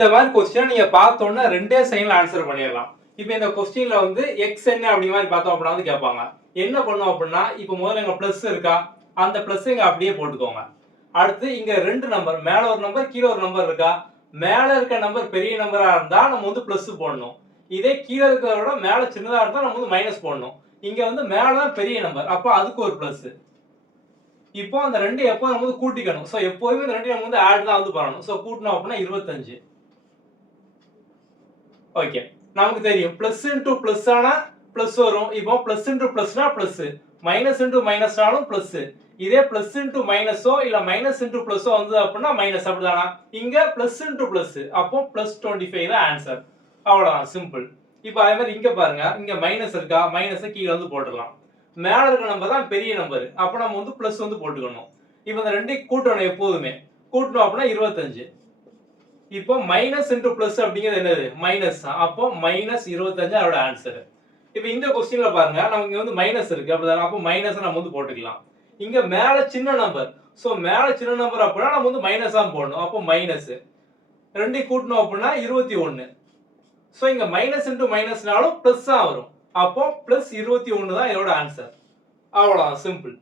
இந்த மாதிரி கொஸ்டினை நீங்க பார்த்தோன்னா ரெண்டே செகண்ட்ல ஆன்சர் பண்ணிடலாம். இப்போ இந்த கொஸ்டின்ல வந்து எக்ஸ் என்ன அப்படி மாதிரி பார்த்தோம் அப்படின்னா வந்து கேட்பாங்க. என்ன பண்ணும் அப்படின்னா இப்போ முதல்ல இங்க பிளஸ் இருக்கா, அந்த பிளஸ் இங்க அப்படியே போட்டுக்கோங்க. அடுத்து இங்க ரெண்டு நம்பர், மேல ஒரு நம்பர் கீழே ஒரு நம்பர் இருக்கா, மேல இருக்க நம்பர் பெரிய நம்பரா இருந்தா நம்ம வந்து பிளஸ் போடணும். இதே கீழே இருக்கிறத விட மேல சின்னதா இருந்தா நம்ம வந்து மைனஸ் போடணும். இங்க வந்து மேல பெரிய நம்பர், அப்ப அதுக்கு ஒரு பிளஸ். இப்போ அந்த ரெண்டு எப்போ நம்ம வந்து கூட்டிக்கணும். சோ எப்பவுமே இந்த ரெண்டு நம்ம வந்து ஆட் தான் வந்து பண்ணணும். சோ கூட்டணும் அப்படின்னா 25. ஓகே, நமக்கு தெரியும் பிளஸ் இன்டு பிளஸ் ஆனா பிளஸ் வரும். இப்போ பிளஸ் இன்டு பிளஸ்னா பிளஸ், மைனஸ் இன்டு மைனஸ்னாலும் பிளஸ். இதே பிளஸ் இன்டு மைனஸோ இல்ல மைனஸ் இன்டு பிளஸோ வந்து அப்படின்னா மைனஸ், அப்படிதானா? இங்க பிளஸ் இன்டு பிளஸ், அப்போ பிளஸ் 25 தான் ஆன்சர். அவ்வளவுதான், சிம்பிள். இப்போ அதே மாதிரி இங்க பாருங்க, இங்க மைனஸ் இருக்கா, மைனஸை கீழே வந்து போட்டுடலாம். மேல இருக்க நம்பர் தான் பெரிய நம்பர், அப்ப நம்ம வந்து பிளஸ் வந்து போட்டுக்கணும். இப்போ இந்த ரெண்டையும் கூட்டணும், எப்போதுமே கூட்டணும் அப்படின்னா 25. இப்போ மைனஸ் இன்டு பிளஸ் அப்படிங்கிறது என்னது? மைனஸ் தான். அப்போ மைனஸ் 25 அதோட ஆன்சர். இப்போ இந்த கொஸ்டின்ல பாருங்க, நமக்கு இங்க வந்து மைனஸ் இருக்கு, அப்படிதானே? அப்போ மைனஸ் நம்ம வந்து போட்டுக்கலாம். இங்க மேல சின்ன நம்பர், சோ மேல சின்ன நம்பர் அப்படின்னா நம்ம வந்து மைனஸ் தான் போடணும். அப்போ மைனஸ் ரெண்டையும் கூட்டணும் அப்படின்னா 21. சோ இங்க மைனஸ் இன்டு மைனஸ்னாலும் பிளஸ் தான் வரும். அப்போ பிளஸ் 21 தான் இதோட ஆன்சர். அவ்வளவுதான், சிம்பிள்.